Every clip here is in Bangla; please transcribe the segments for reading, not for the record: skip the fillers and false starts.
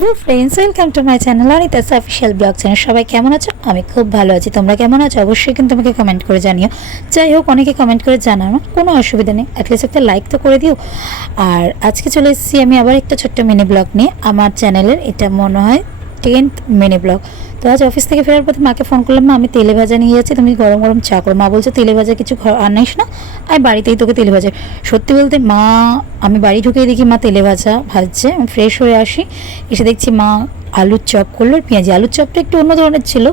Hello friends, welcome to my channel Anita's official blog channel. সবাই কেমন আছো? আমি খুব ভালো আছি। তোমরা কেমন আছো? অবশ্যই কিন্তু আমাকে কমেন্ট করে জানিও। যাই হোক, অনেকে কমেন্ট করে জানানো, কোনো অসুবিধা নেই, অ্যাটলিস্ট একটা লাইক তো করে দিও। আর আজকে চলে এসেছি আমি আবার একটা ছোট্ট মিনি ব্লগ নিয়ে আমার চ্যানেলের। এটা মনে হয় 10th মিনি ব্লগ। তো আজ অফিস থেকে ফেরার পথে মাকে ফোন করলাম, মা আমি তেলে ভাজা নিয়ে যাচ্ছি, তুমি গরম গরম চা করো। মা বলছে তেলে ভাজা কিছু আনিস না, আমি বাড়িতেই তোকে তেলে ভাজা। সত্যি বলতে মা, আমি বাড়ি ঢুকেই দেখি মা তেলে ভাজা ভাজছে। আমি ফ্রেশ হয়ে আসি, এসে দেখছি মা আলুর চপ করলো আর পেঁয়াজি। আলুর চপটা একটু অন্য ধরনের ছিল,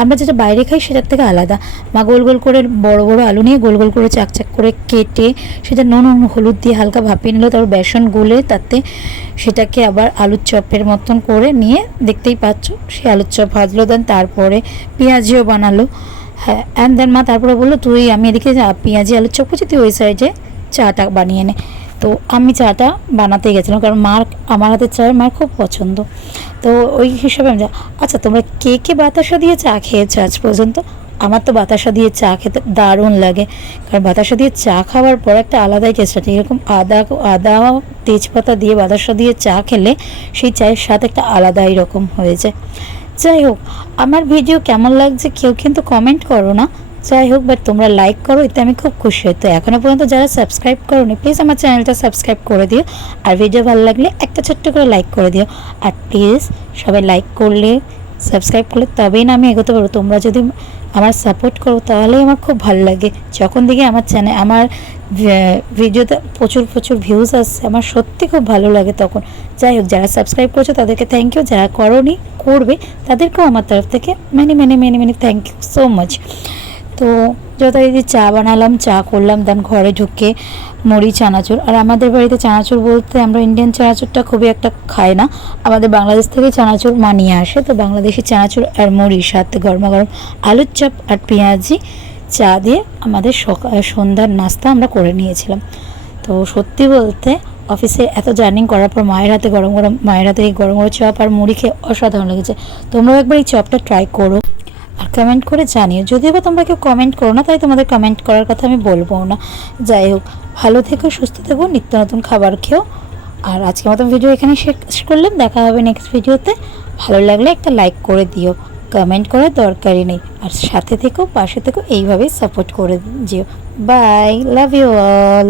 আমরা যেটা বাইরে খাই সেটার থেকে আলাদা। মা গোল গোল করে বড় বড় আলু নিয়ে গোল গোল করে চাকচাক করে কেটে সেটা নুন হলুদ দিয়ে হালকা ভাপিয়ে নিল, তারপর বেসন গুলে তাতে সেটাকে আবার আলুর চপের মতন করে নিয়ে, দেখতেই পাচ্ছ সে আলুর চপ ভাজলো। দেন তারপরে পেঁয়াজিও বানালো। হ্যাঁ, অ্যান্ড দেন মা তারপরে বললো তুই, আমি এদিকে পেঁয়াজি আলুর চপ করছি, তুই ওই সাইডে চাটা বানিয়ে নে। তো আমি চাটা বানাতে গেছিলাম, কারণ আমার হাতের চায়ের মার খুব পছন্দ। তো ওই হিসাবে আমি আচ্ছা, তোমরা কে কে বাতাসা দিয়ে চা খেয়েছো আজ পর্যন্ত? আমার তো বাতাসা দিয়ে চা খেতে দারুণ লাগে, কারণ বাতাসা দিয়ে চা খাওয়ার পর একটা আলাদাই টেস্ট আছে। এরকম আদা আদা তেজপাতা দিয়ে বাতাসা দিয়ে চা খেলে সেই চায়ের স্বাদ একটা আলাদাই রকম হয়ে যায়। যাই হোক, আমার ভিডিও কেমন লাগছে কেউ কিন্তু কমেন্ট করো না। যাই হোক, বাট তোমরা লাইক করো, এতে আমি খুব খুশি হই। তো এখনও পর্যন্ত যারা সাবস্ক্রাইব করোনি, প্লিজ আমার চ্যানেলটা সাবস্ক্রাইব করে দিও। আর ভিডিও ভালো লাগলে একটা ছোট্ট করে লাইক করে দিও। আর প্লিজ সবাই লাইক করলে, সাবস্ক্রাইব করলে তবেই না আমি এগোতে পারবো। তোমরা যদি আমার সাপোর্ট করো তাহলেই আমার খুব ভালো লাগে। যখন দেখি আমার চ্যানেল, আমার ভিডিওতে প্রচুর প্রচুর ভিউজ আসছে, আমার সত্যি খুব ভালো লাগে তখন। যাই হোক, যারা সাবস্ক্রাইব করছো তাদেরকে থ্যাংক ইউ, যারা করোনি করবে তাদেরকেও আমার তরফ থেকে many many many many thank you so much. তো যথারীতি চা বানালাম, চা করলাম, দেন ঘরে ঢুকে মুড়ি চানাচুর। আর আমাদের বাড়িতে চানাচুর বলতে আমরা ইন্ডিয়ান চানাচুরটা খুবই একটা খাই না, আমাদের বাংলাদেশ থেকে চানাচুর মানিয়ে আসে। তো বাংলাদেশি চানাচুর আর মুড়ির সাথে গরমা গরম আলুর চপ আর পেঁয়াজি চা দিয়ে আমাদের সন্ধ্যার নাস্তা আমরা করে নিয়েছিলাম। তো সত্যি বলতে অফিসে এত জার্নি করার পর মায়ের হাতে এই গরম গরম চপ আর মুড়ি খেয়ে অসাধারণ লেগেছে। তোমরাও একবার এই চপটা ট্রাই করো আর কমেন্ট করে জানিও। যদিও বা তোমরা কেউ কমেন্ট করো না, তাই তোমাদের কমেন্ট করার কথা আমি বলবো না। যাই হোক, ভালো থেকো, সুস্থ থেকো, নিত্য নতুন খাবার খেও। আর আজকের মতন ভিডিও এখানে শেষ করলাম, দেখা হবে নেক্সট ভিডিওতে। ভালো লাগলে একটা লাইক করে দিও, কমেন্ট করার দরকারই নেই। আর সাথে থেকো, পাশে থেকো, এইভাবেই সাপোর্ট করে দিও। Bye, love you all.